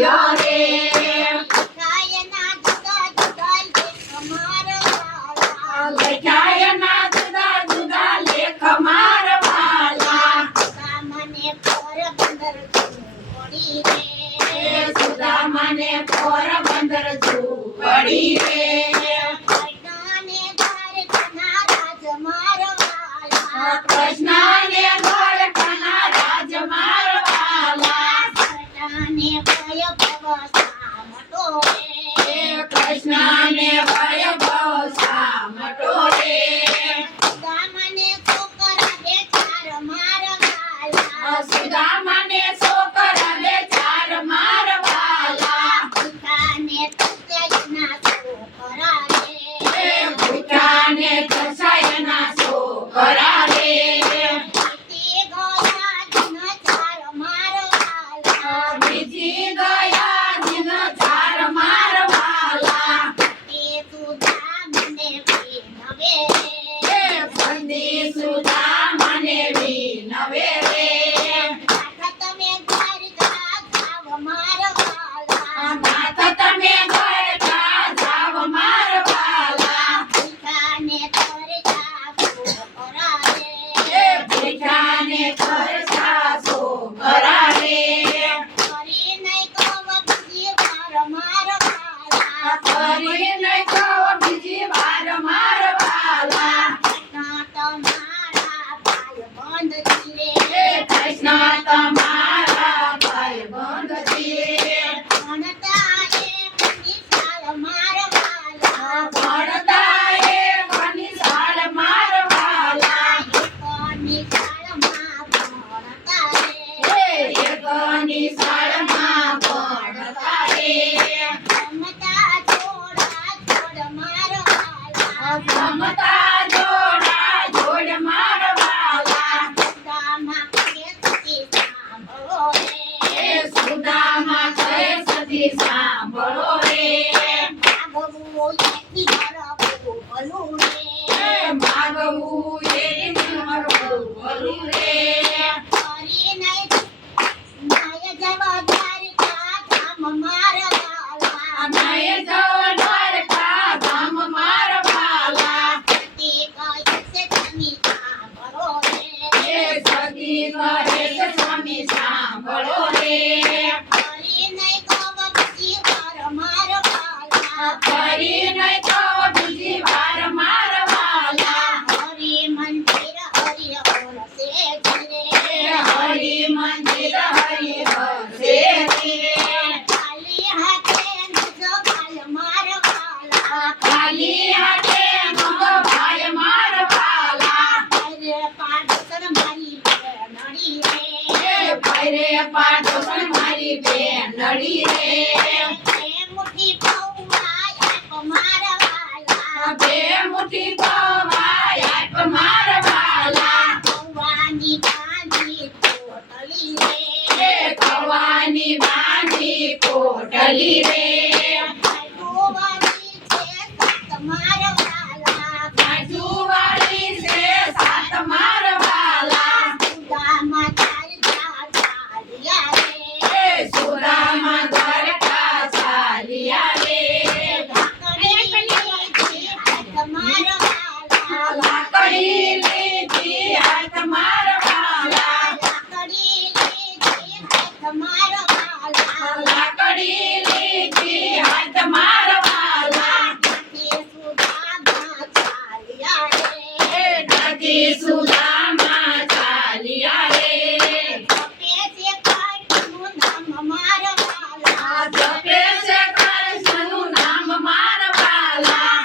ઘડીઓ રે ગાયના જુદા જુદા લેખ મારવાલા લખાયના જુદા જુદા લેખ મારવાલા સુદામાને પોરબંદર ઝૂંપડી રે સુદામાને પોરબંદર ઝૂંપડી રે કૃષ્ણને દ્વારકાના રાજ મારવાલા કૃષ્ણને દ્વારકાના રાજ મારવાલા કૃષ્ણને વૈભવ સામટો રે કૃષ્ણને વૈભવ સામટો રે સુદામાને છોકરા બે ચાર મારવાલા સુદામાને છોકરા બે ચાર મારવાલા ભૂખાને તત્યના છોકરા રે ભૂખ્યાને કસાયના છોકરા રે તે ગયા દિન ચાર મારવાલા બીજી ગયા દિન ચાર મારવાલા તે સુદામને વિનવે બંદી સુદામાને વિનવે રે નાથ તમે દ્વારકા જાવ મારવાલા નાથ તમે દ્વારકા જાવ મારવાલા ભૂખાને તરતા છોકરા રે ભૂખ્યાને ખર્ચા છોકરા રે ફરી નહીં કહો બીજી વાર મારવાલા ફરી નહીં કહો બીજી વાર મારવાલા કૃષ્ણ તમારા ભાઈબંધ છે કૃષ્ણ તમારા ભાઈબંધ છે ભણતા એકની સાલ મારવાલા ભણતા એકની સાલ મારવાલા એકની સાલમાં ભણતા રે એકની સાલમાં ભણતા રે રમતા જોડા જોડ મારવાલા રમતા જોડા જોડ મારવાલા સુદામા કહે સતી સાંભળો રે સુદામા કહે સતી સાંભળો રે ભાગવું એથી બરવું ભલું રે માગવું એ મારું ભલું રે ફરી નહીં નાય જવા દ્વારકા ધામ મારવાલા નય જવ દ્વારકા ધામ મારવાલા તે કહે છે તમે સાંભળો રે એ સતી કહે છે સ્વામી સાંભળો રે ફરી નહીં કહો બીજી વાર મારવાલા ફરી નહીં કહો બીજી વાર મારવાલા હરિ મંદિર હરિ બોલશે ધીરે હરિ મંદિર હરિ હસે રે ખાલી હાથે નજો ગાલ મારવાલા ખાલી હાથે મગભાઈ મારવાલા અરે પાડોશર મારી બેનડી રે ભાઈ રે પાડોશણ મારી બેનડી રે એ મુઠ્ઠી પૌવા આપ મારવાલા બે મુઠ્ઠી પવાય આપ મારવાલા પૌવાની બાંધી પોટલી રે કવાની બાંધી પોટલી રે ગોવાની છે સાત મારવાલા કાજુવાળી છે સાત મારવાલા સુદામા ચાલતા ચાલ્યા રે સુદામા દ્વારકા ચાલ્યા રે લાકડી લીધી હાથ મારવાલા લાકડી લીધી હાથ મારવાલા નદી સુદામા ચાલ્યા રે જપે છે કૃષ્ણનું નામ મારવાલા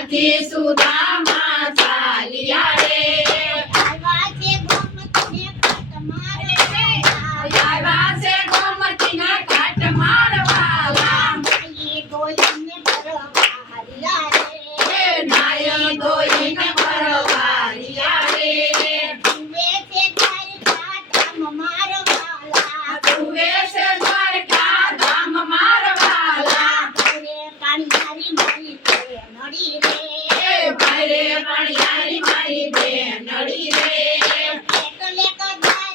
નદી સુદામા ચાલ્યા રે આવ્યા છે ગોમતીના ઘાટ મારવાલા નાય દોઈને પરવારિયા રે તુવે છે દ્વારકા ધામ મારવાલા ભારે પાણી મારી બેનડી રે એટલે કદાર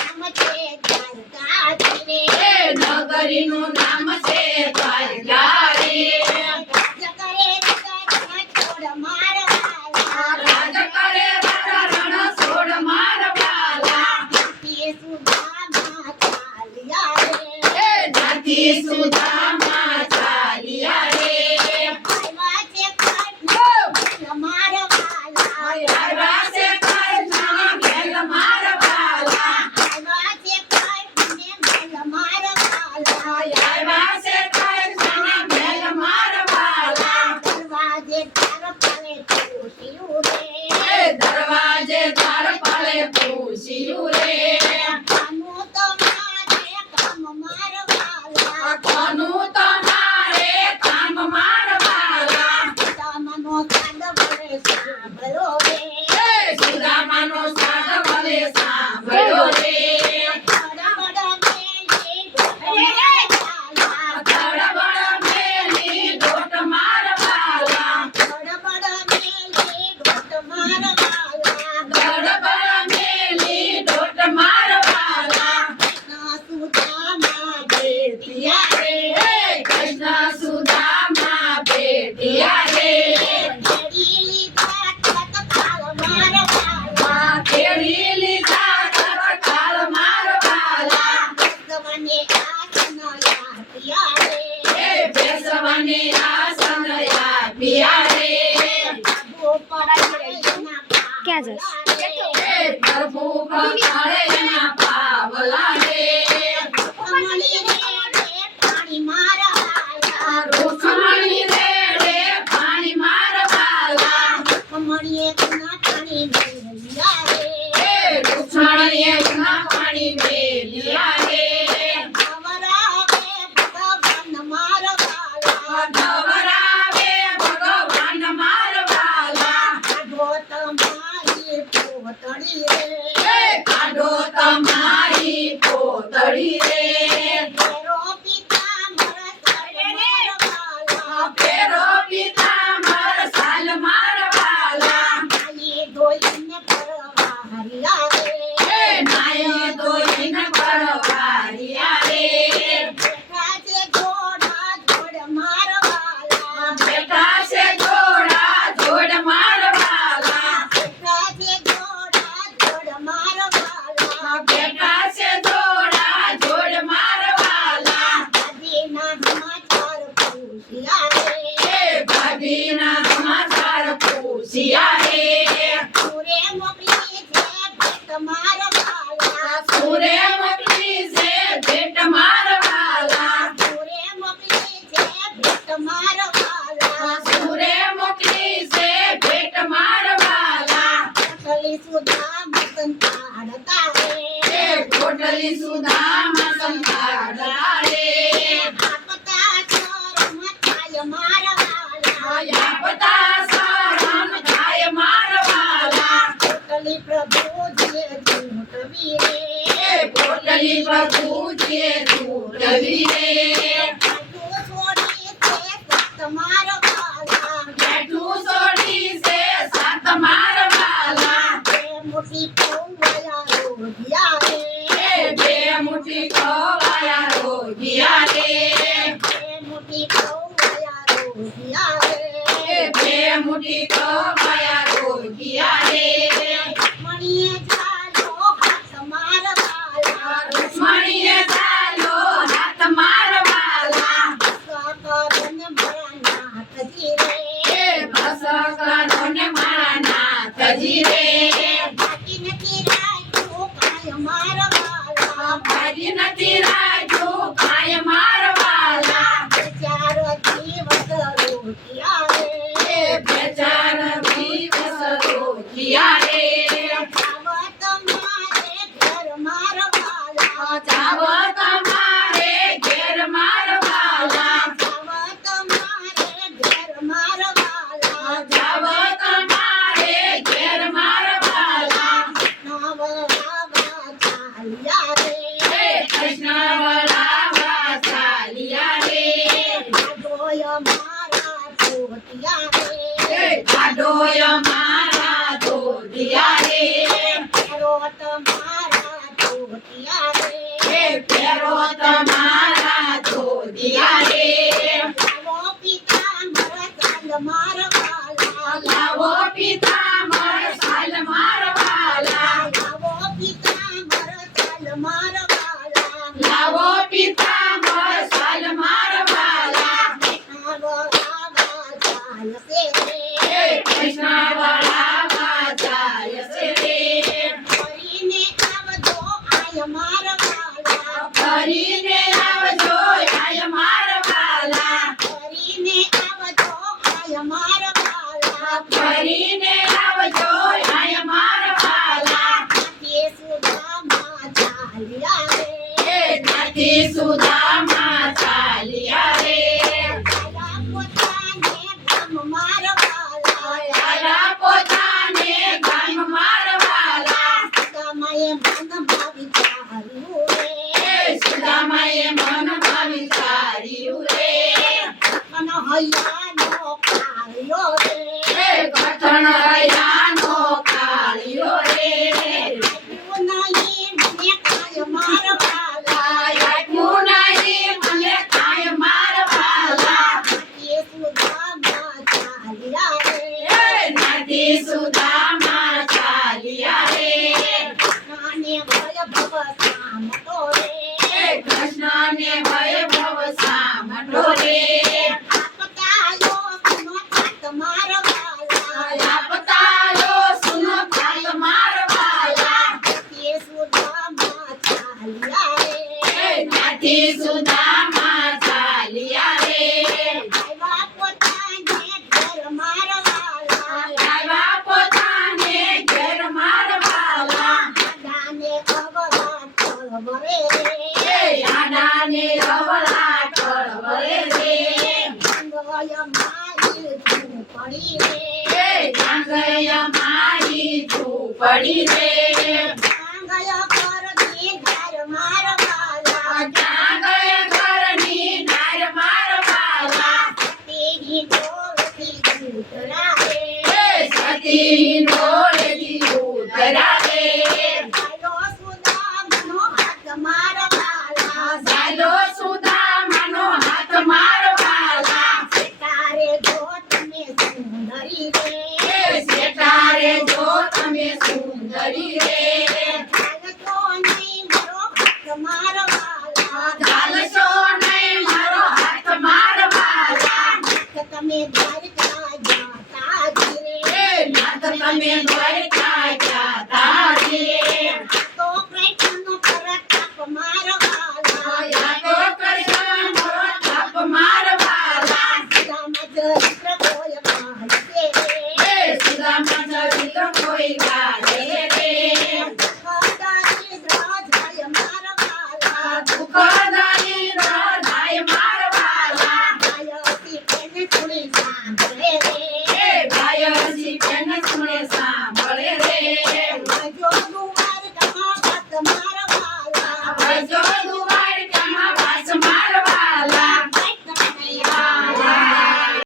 નામ છે દ્વારકાજી રે. એ નગરીનું નામ છે દ્વારકા રે. રાજ કરે રાજા છોડ મારવાલા. રાજ કરે રાજા રણ છોડ મારવાલા. નાથી સુદામા ચાલ્યા રે. એ નાથી સુદામા ચાલ્યા રે. આવ્યા છે કૃષ્ણ મારવાલા. આવ્યા છે કૃષ્ણ મેલ મારવાલા. આવ્યા છે કૃષ્ણ મારવાલા. આવ્યા છે કૃષ્ણ મેલ મારવાલા. દરવાજે તાર પાલે પૂછ્યું રે. એ દરવાજે દ્વાર પાલે પૂછ્યું રે. કાનું તમારે કામ મારવાલા. કોનું તમારે કામ મારવાલા. તમાનો સાદ વડે સાંભળો રે. એ સુદામાનો સાદ મને સાંભળ્યો રે. બડબડ મેલી મારવાલા. ધડબડ મેલી દોટ મારવાલા. બડબડ મેલી મારવાલા. ધડબડ મેલી દોટ મારવાલા. ના સુદામા બેઠિયા રે. એ કૃષ્ણ સુદામા ભેટ્યા રે. ઘડી લીધા તત્કાલ મારવાલા. કેળી લીધા તત્કાલ મારવાલા. સવને આસન યાત્યા રે. એ બેસવાની આસન આપ્યા રે. બાબુ પડાય એના પાવલા રે. એ પ્રભુ પધારે એના પાવલા રે. કમળી રે પાણી મારવાલા. રૂખમણી રેડે પાણી મારવાલા. કમળીએ ના પાણી મેલ્યા રે. એ રૂખમણીએ ઘણા પાણી મેલ્યા રે. નવરાવે ભગવાન મારવાલા. નવરાવે ભગવાન મારવાલા. કાઢો તમારી પોતળી રે. એ કાઢો તમારી પોતળી રે. ઘેરો પિતા મારા મારવાલા. ફેરો પિતાંબર સાલ મારવાલા. આયે ધોઈને પરવારિયા રે. એ નાય દોઈને પરવારિયા રે. બેઠા છે ઘોડા જોડ મારવાલા. બેઠા છે ઘોડા જોડ મારવાલા. બેઠા છે ઘોડા જોડ મારવાલા. બેઠા છે ઘોડા જોડ મારવાલા. દાદીના સમાચાર પૂછ્યા રે. એ ભાભીના સમાચાર પૂછ્યા રે. સુરે મોકલી છે ભેટ મારવાલા. સુરે મોકલી છે ભેટ મારવાલા. સુરે મોકલી છે ભેટ મારવાલા. સુરે મોકલી છે ભેટ મારવાલા. કલી સુદામા સંતાડતા રે. એ કોટલી સુદામા સંતાડતા રે. આપતા શરમ થાય મારવાલા. યાપતા સારમ થાય મારવાલા. કલી પ્રભુજીએ ચૂંટવી રે. એ કોટલી પ્રભુજીએ ચૂંટવી રે. આટલું છોડી છે સાત મારવાલા. બેઠું છોડી છે સાત મારવાલા. બે મોટી પૌવયા રોઢિયા રે. એ બે મુઠ્ઠી ખવાયા રોગિયા રે. બે મોટી પૌવયા રોઢિયા રે. એ બે મુઠ્ઠી ખવાયા રોગિયા રે. મણીએ ચાલો હાથ મારવાલા. રૂક્ષ્મણીએ ચાલો હાથ મારવાલા. સાકરને મારા નાથજી રે. એ બસ કરો ને મારા નાથજી રે. બાકી નથી રાખ્યું કાંઈ મારવાલા. ભાજી નથી રાખ્યું કાંઈ મારવાલા. ચાર દિવસ રોટિયા રે. એ બેચાર દિવસ રોગિયા રે. આવત મારે ઘર મારવાલા. જાવ તમારે ઘેર મારવાલા. આવત મારે ઘર મારવાલા. જાવ તમારે ઘેર મારવાલા. નવરાવા ચાલ્યા રે. એ કૃષ્ણ વળાવા ચાલ્યા રે. ડોય મારા પોતિયા રે. એ કાઢોય મારા ધોતિયા રે. રોટ મારા પોતિયા ધોતિયા રે. એ પહેરો તમારા ધોતિયા રે. લાવો પિતાંબર ચાલ મારવાલા. લાવો પિતાંબર શાલ મારવાલા. લાવો પિતાંબર ચાલ મારવાલા. લાવો પિતાંબર શાલ મારવાલા. આવો આવા ચાલ સે રે. એ કૃષ્ણ વળાવા જાય છે રે. ફરીને આવજો આય મારવાલા. ફરીને આવજો આય મારવાલા. ફરીને આવજો આય મારવાલા. ફરીને આવજો આય મારવાલા. તે સુદામા ચાલ્યા રે. એ નથી સુદામા ચાલ્યા રે. આયા પોતાને ગામ મારવાલા. તારા પોતાને ગામ મારવાલા. સુદામાએ મનમાં વિચાર્યું રે. એ સુદામાએ મનમાં વિચાર્યું રે. અને હૈયાનો કાળિયો રે. એ કઠણ હૈયાનો કાળિયો રે. આપ્યું નહીં મને કાંઈ મારવાલા. આપ્યું નહીં મને કાંઈ મારવાલા. તે સુદામા ચાલ્યા રે. એ નથી સુદામા ચાલ્યા રે. નાને વૈભવ સામટો રે. એ કૃષ્ણને વૈભવ સામટો રે. આપતાયો સુનો થાત મારવાલા. આપતાયો સુનો થાલ મારવાલા. તે સુદામા ચાલ્યા રે. એ નથી સુદામા ચાલ્યા રે. આવ્યા પોતાને ઘર મારવાલા. આવ્યા પોતાને ઘેર મારવાલા. દાને અવળા કળવરે રે. એ આડાને અવળા કળવળે રે. ગંગોય મારી ઝૂંપડી રે. એ ડાંગયા મારી ઝૂંપડી રે. ગંગોય ઘરની ધાર મારવાલા. ડાંગયા ઘરની ડાર મારવાલા. તેની ડોલથી ઘૂંટડા રે. એ સતી ડોળેથી ઉતરાવે. આયો સુદામાનો હાથ મારવાલા. ચાલો સુદામાનો હાથ મારવાલા. તારે જો તમે સુંદરી રે. એ શેઠારે જો તમે સુંદરી રે. ચાલતો નહીં મારો હાથ મારવાલા. ચાલશો નહીં મારો હાથ મારવાલા. તમે દ્વારકા જાતા જ રે. એ નાથ તમે દ્વારકા